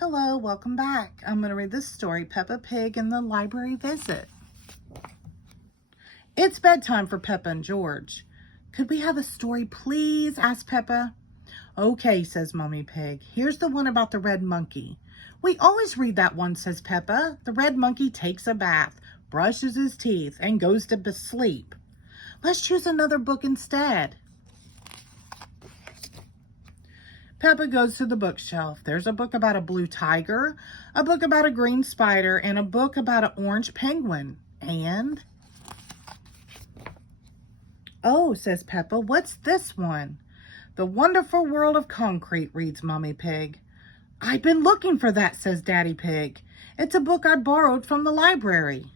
Hello, welcome back. I'm going to read this story, Peppa Pig and the Library Visit. It's bedtime for Peppa and George. Could we have a story, please? Asked Peppa. Okay, says Mummy Pig. Here's the one about the red monkey. We always read that one, says Peppa. The red monkey takes a bath, brushes his teeth, and goes to sleep. Let's choose another book instead. Peppa goes to the bookshelf. There's a book about a blue tiger, a book about a green spider, and a book about an orange penguin. And... oh, says Peppa, what's this one? The Wonderful World of Concrete, reads Mummy Pig. I've been looking for that, says Daddy Pig. It's a book I borrowed from the library.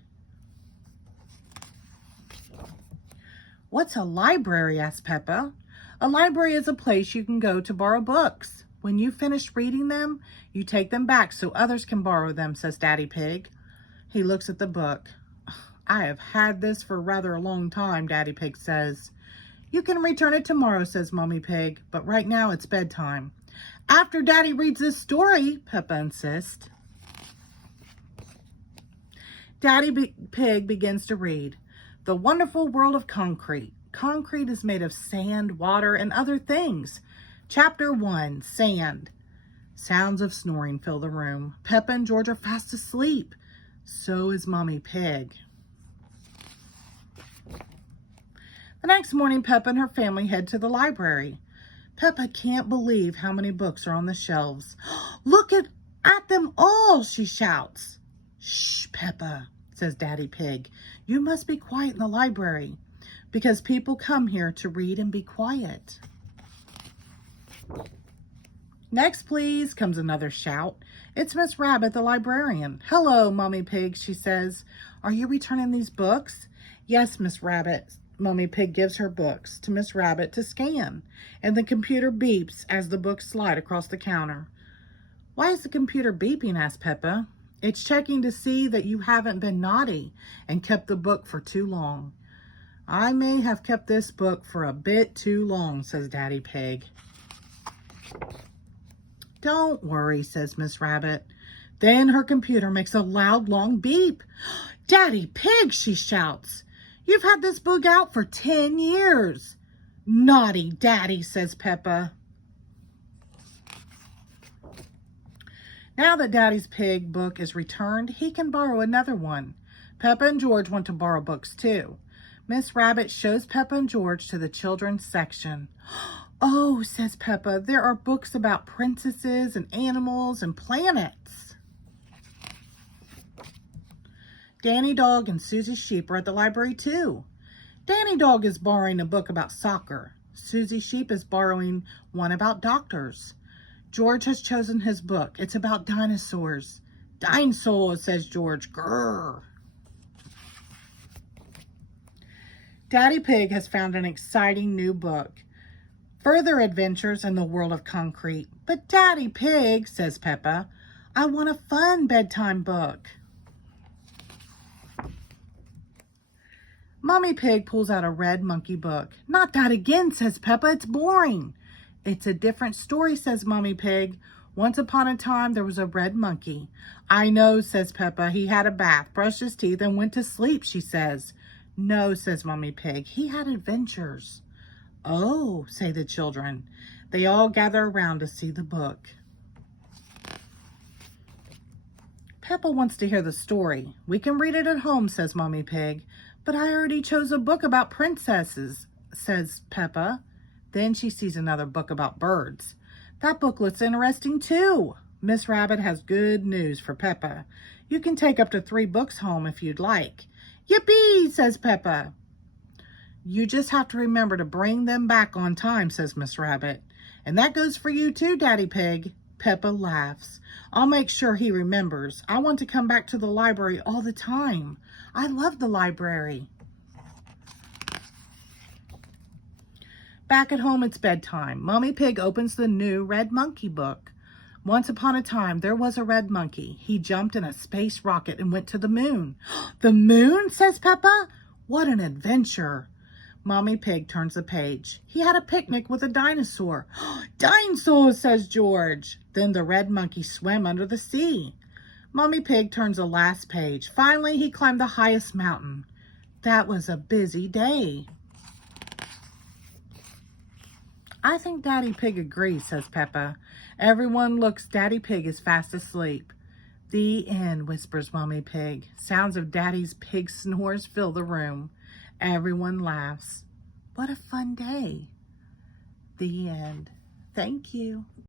What's a library? Asked Peppa. A library is a place you can go to borrow books. When you finish reading them, you take them back so others can borrow them, says Daddy Pig. He looks at the book. I have had this for rather a long time, Daddy Pig says. You can return it tomorrow, says Mummy Pig, but right now it's bedtime. After Daddy reads this story, Peppa insists. Daddy Pig begins to read. The Wonderful World of Concrete. Concrete is made of sand, water, and other things. Chapter 1, Sand. Sounds of snoring fill the room. Peppa and George are fast asleep. So is Mummy Pig. The next morning, Peppa and her family head to the library. Peppa can't believe how many books are on the shelves. Look at them all, she shouts. Shh, Peppa, says Daddy Pig. You must be quiet in the library, because people come here to read and be quiet. Next, please, comes another shout. It's Miss Rabbit, the librarian. Hello, Mummy Pig, she says. Are you returning these books? Yes, Miss Rabbit. Mummy Pig gives her books to Miss Rabbit to scan, and the computer beeps as the books slide across the counter. Why is the computer beeping? Asked Peppa. It's checking to see that you haven't been naughty and kept the book for too long. I may have kept this book for a bit too long, says Daddy Pig. Don't worry, says Miss Rabbit. Then her computer makes a loud, long beep. Daddy Pig, she shouts. You've had this book out for 10 years. Naughty Daddy, says Peppa. Now that Daddy's Pig book is returned, he can borrow another one. Peppa and George want to borrow books too. Miss Rabbit shows Peppa and George to the children's section. Oh, says Peppa, there are books about princesses and animals and planets. Danny Dog and Susie Sheep are at the library too. Danny Dog is borrowing a book about soccer. Susie Sheep is borrowing one about doctors. George has chosen his book. It's about dinosaurs. Dinosaurs, says George. Grrr. Daddy Pig has found an exciting new book. Further Adventures in the World of Concrete. But Daddy Pig, says Peppa, I want a fun bedtime book. Mummy Pig pulls out a red monkey book. Not that again, says Peppa. It's boring. It's a different story, says Mummy Pig. Once upon a time, there was a red monkey. I know, says Peppa. He had a bath, brushed his teeth, and went to sleep, she says. No, says Mummy Pig. He had adventures. Oh, say the children. They all gather around to see the book. Peppa wants to hear the story. We can read it at home, says Mummy Pig. But I already chose a book about princesses, says Peppa. Then she sees another book about birds. That book looks interesting too. Miss Rabbit has good news for Peppa. You can take up to 3 books home if you'd like. Yippee, says Peppa. You just have to remember to bring them back on time, says Miss Rabbit. And that goes for you too, Daddy Pig. Peppa laughs. I'll make sure he remembers. I want to come back to the library all the time. I love the library. Back at home, it's bedtime. Mummy Pig opens the new Red Monkey book. Once upon a time, there was a red monkey. He jumped in a space rocket and went to the moon. The moon, says Peppa? What an adventure. Mommy Pig turns the page. He had a picnic with a dinosaur. Dinosaur, says George. Then the red monkey swam under the sea. Mommy Pig turns the last page. Finally, he climbed the highest mountain. That was a busy day. I think Daddy Pig agrees, says Peppa. Everyone looks. Daddy Pig is fast asleep. The end, whispers Mommy Pig. Sounds of Daddy's pig snores fill the room. Everyone laughs. What a fun day. The end. Thank you.